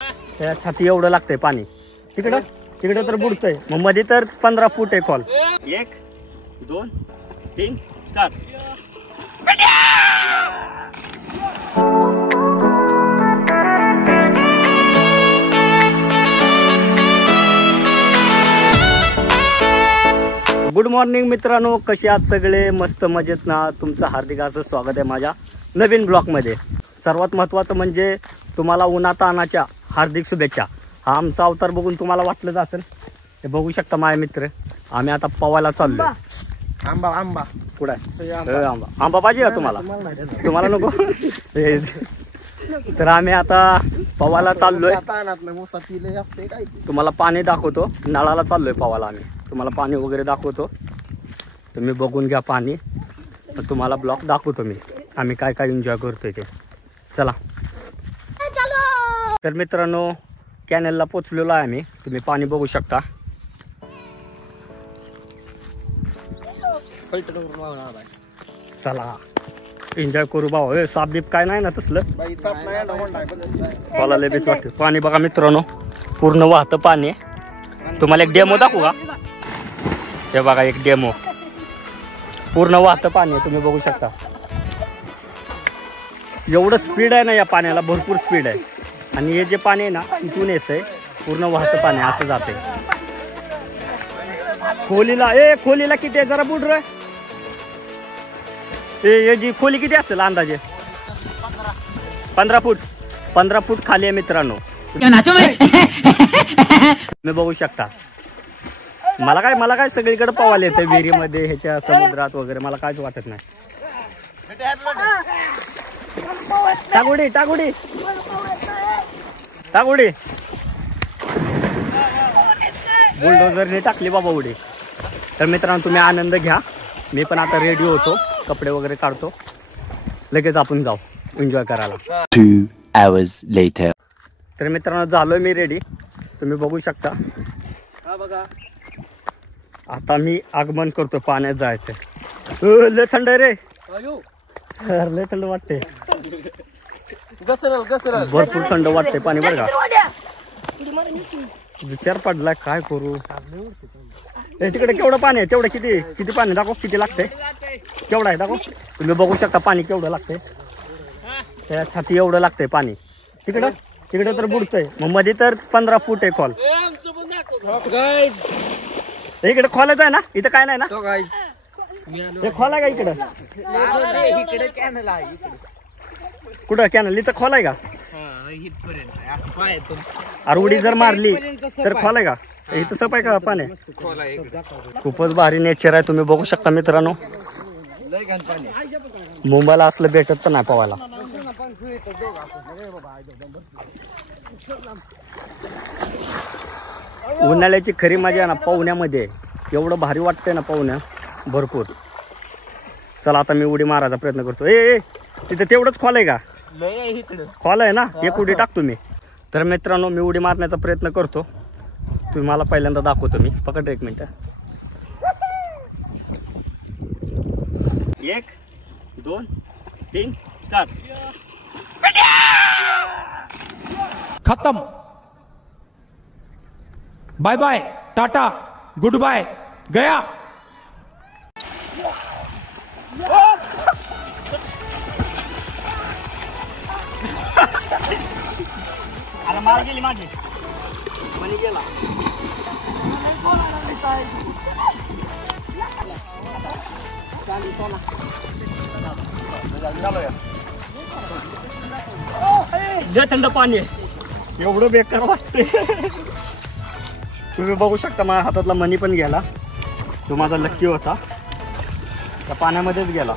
त्या छाती एवढं लागतंय पाणी. तिकडं तिकडं तर बुडतंय. मग मध्ये तर 15 फूट आहे खोल. 1 2 3 4. गुड मॉर्निंग मित्रांनो, कसे आहात सगळे? मस्त मजेत ना? तुमचं हार्दिक असं स्वागत आहे माझ्या नवीन ब्लॉगमध्ये. सर्वात महत्त्वाचं म्हणजे तुम्हाला उन्हातानाच्या हार्दिक शुभेच्छा. हा आमचा अवतार बघून तुम्हाला वाटलंच असेल. हे बघू शकता माझे मित्र, आम्ही आता पवायला चाललो. आंबा आंबा कुठं आहे? आंबा पाहिजे का तुम्हाला? तुम्हाला नको? तर आम्ही आता पवायला चाललोय. तुम्हाला पाणी दाखवतो. नळाला चाललोय पवायला आम्ही. तुम्हाला पाणी वगैरे दाखवतो. तुम्ही बघून घ्या पाणी. तुम्हाला ब्लॉग दाखवतो मी, आम्ही काय काय एन्जॉय करतोय ते. चला. तर मित्रांनो, कॅनेलला पोचलेलो आहे आम्ही. तुम्ही पाणी बघू शकता. चला एन्जॉय करू भाऊ. हे सापदीप काय नाही ना तसलं? मला लय भीती वाटते. पाणी बघा मित्रांनो, पूर्ण वाहतं पाणी. तुम्हाला एक डेमो दाखवू का? हे बघा एक डेमो. पूर्ण वाहतं पाणी आहे, तुम्ही बघू शकता. एवढं स्पीड आहे ना या पाण्याला, भरपूर स्पीड आहे. आणि हे जे पाणी आहे ना इथून येतंय, पूर्ण वाहतं पाणी असं जाते खोलीला. खोलीला किती आहे जरा बुड रे? जी खोली किती असेल अंदाजे? 15 फूट. 15 फूट खाली आहे मित्रांनो. तुम्ही बघू शकता. मला काय सगळीकडे पवायला येतं, विहिरीमध्ये, ह्याच्या समुद्रात वगैरे. मला काहीच वाटत नाही. टागुडी टागुडी टागुडी बुलडोझरने टाकली बाबा उडी. तर मित्रांनो तुम्ही आनंद घ्या. मी पण आता रेडी होतो, कपडे वगैरे काढतो, लगेच आपण जाऊ एन्जॉय करायला. 2 hours later. तर मित्रांनो झालोय मी रेडी, तुम्ही बघू शकता. आता मी आगमन करतो. पाण्यात जायचंय. लय थंड रे, लय थंड वाटते. भरपूर थंड वाटते पाणी बरं का. विचार पडलाय काय करू. तिकडे केवढं पाणी आहे? तेवढं किती पाणी दाखव, किती लागतंय, केवढं आहे दाखव. तुम्ही बघू शकता पाणी केवढं लागतंय. त्या छाती एवढं लागतंय पाणी. तिकडं तर बुडतंय. मग मध्ये तर 15 फूट आहे खोल. इकडे खोलच आहे ना? इथं काय नाही ना? हे खोल आहे का इकडं? कुठं कॅनल? इथं खोल आहे का? अरे उडी जर मारली तर खोल आहे का? इथं सप आहे का पाणी? खूपच भारी नेचर आहे, तुम्ही बघू शकता मित्रांनो. मुंबईला असलं भेटत तर नाही पवायला. उन्हाळ्याची खरी मजा आहे ना पाहुण्यामध्ये. एवढं भारी वाटतंय ना पाहुण्या, भरपूर. चला आता मी उडी मारायचा प्रयत्न करतो. तिथं तेवढंच खोल आहे का? खोल आहे ना? एक उडी टाकतो मी. तर मित्रांनो मी उडी मारण्याचा प्रयत्न करतो, तुम्हाला पहिल्यांदा दाखवतो मी. पकड एक मिनिट. 1 2 3 4. खत्म. Bye bye, tata, goodbye, गया. अरे मार गेली माझी मनी गेला. लय थंड पाणी आहे, एवढं बेकार वाटते. तुम्ही बघू शकता माझ्या हातातला मनी पण गेला. तो माझा लक्की होता, त्या पाण्यामध्येच गेला.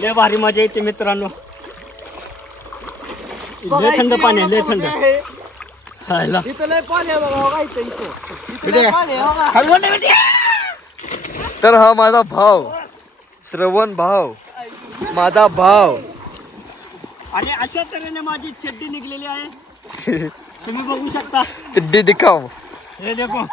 लय भारी मजा येते मित्रांनो. लय थंड पाणी, लय थंड. तर हा माझा भाव श्रवण भाव माझा भाव. आणि अशा तऱ्हेने माझी चड्डी निघलेली आहे. तुम्ही बघू शकता. चड्डी दिखाव. हे देखो.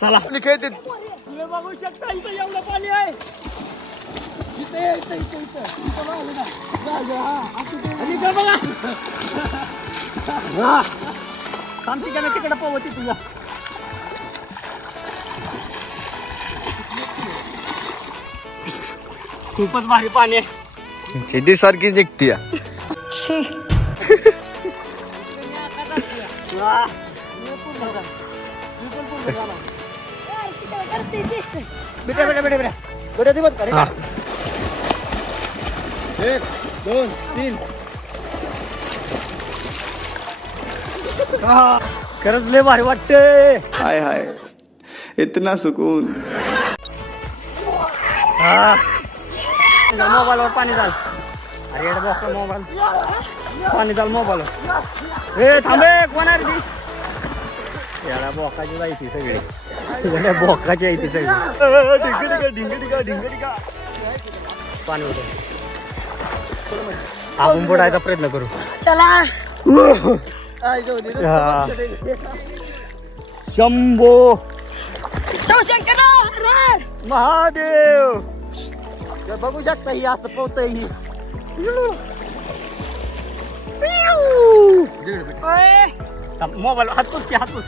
चला खेळते. तुम्ही बघू शकता इथं एवढं पाणी आहे. तिकडे पोहती तुझ्या. खूपच भारी पाणी आहे. चड्डी सारखी निघते. खरंच लय भारी वाटते. हाय हाय इतना सुकून. मोबाईलवर पाणी झालं. अरे बॉक्स मोबाईल पाणी झालं मोबाईलवर. हे थांबे कोण आहे ती. याला बोकाची जायची सगळी. बोकाची आहे ती सगळी. पाणी होतं. आपण बुडायचा प्रयत्न करू. चला. शंभो शिवशंकर महादेव. बघू शकता ही असं पोहतय ही. मोबाईल हात पुस की हात पुस.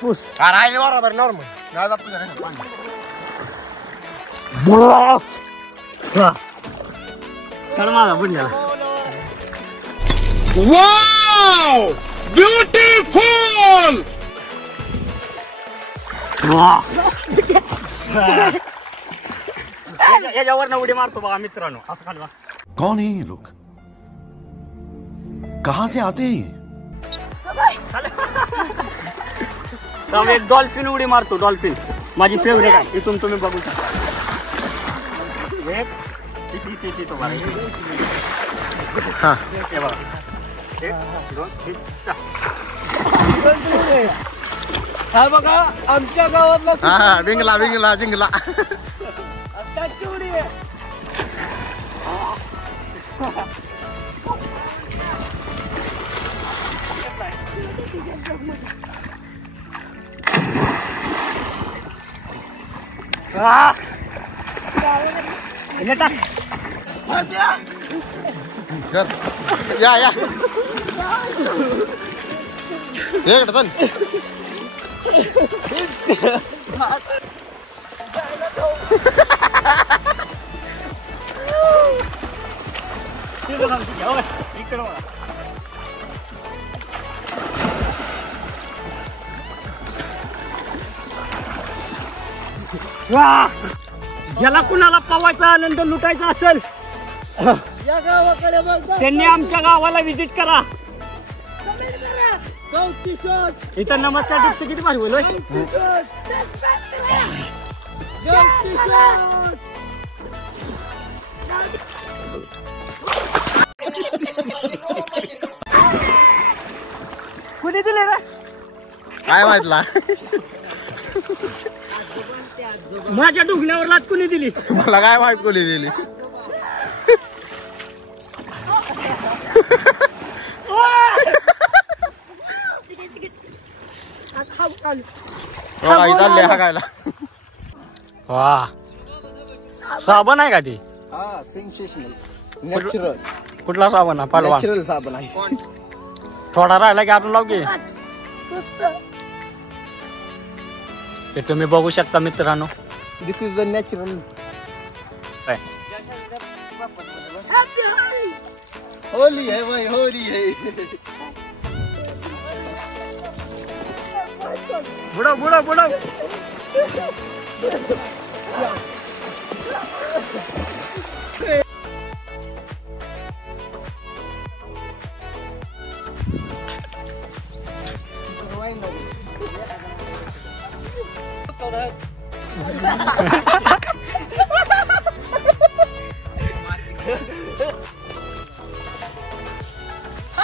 पुस. बरोबर नॉर्मल. चल माझा बुडण्याला. Wow beautiful. याच्यावर उडी मारतो बघा मित्रांनो. असं खाली. कौन है ये लोग? कहां से आते हैं ये? एक डॉल्फिन उडी मारतो. डॉल्फिन माझी फेवरेट आहे. इथून तुम्ही बघू शकता. हा बघा आमच्या गावातला. विंगला विंगला जिंगला. या या चल. ज्याला कुणाला पवायचा आनंद लुटायचा असेल या गावाकडे बघ. त्यांनी आमच्या गावाला व्हिजिट करा. इथं नमस्कार टिप्स किती भारी होईल. कुणी दिले रे. काय माहितला. माझ्या डुगण्यावर लाच कुणी दिली. मला काय माहित कोणी दिली. चालले हागायला. वा साबण आहे का ती. नॅचरल. कुठला साबण आहे. पालवा नॅचरल साबण आहे. थोडा राहिला की आपण लावू की. हे तुम्ही बघू शकता मित्रांनो. दिस इज द नॅचरल. होली है भाई होली है. बुडव बुडव बुडव.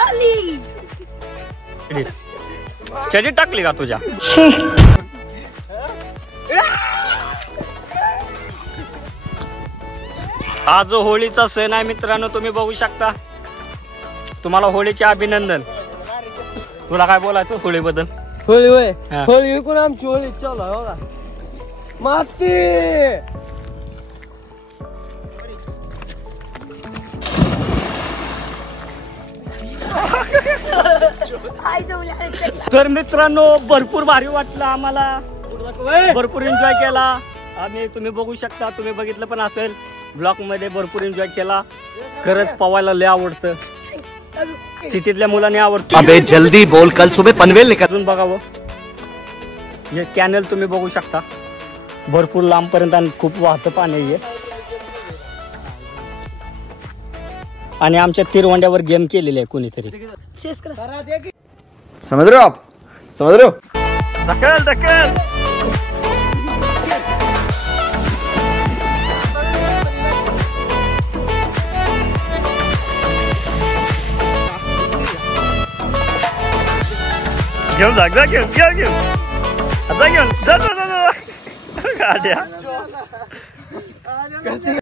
झाली. चडी टाकली का तुझ्या? हा जो होळीचा सण आहे मित्रांनो, तुम्ही बघू शकता. तुम्हाला होळीचे अभिनंदन. तुला काय बोलायचं होळीबद्दल? होळी होय, हा. होळी विकून आमची होळी चालू आहे बघा. माती आई जवळ आहे. तर मित्रांनो भरपूर भारी वाटलं आम्हाला, भरपूर एन्जॉय केला आम्ही. तुम्ही बघू शकता, तुम्ही बघितलं पण असेल ब्लॉक मध्ये, भरपूर एन्जॉय केला. खरंच पवायला लय आवडतं, सिटीतल्या मुलांनी आवडतं. अबे जल्दी बोल, कल सुबह पनवेल निकल. अजून बघावं हे कॅनल तुम्ही बघू शकता, भरपूर लांबपर्यंत आणि खूप वाहतं पाणी आहे. आणि आमच्या तिरवंड्यावर गेम केलेले आहे कोणीतरी. चेस करा. समझ रहे हो आप? समझ रहे हो? ढकल ढकल. घेऊन जा घेऊन घेऊन घेऊन घेऊन जा. गाड्या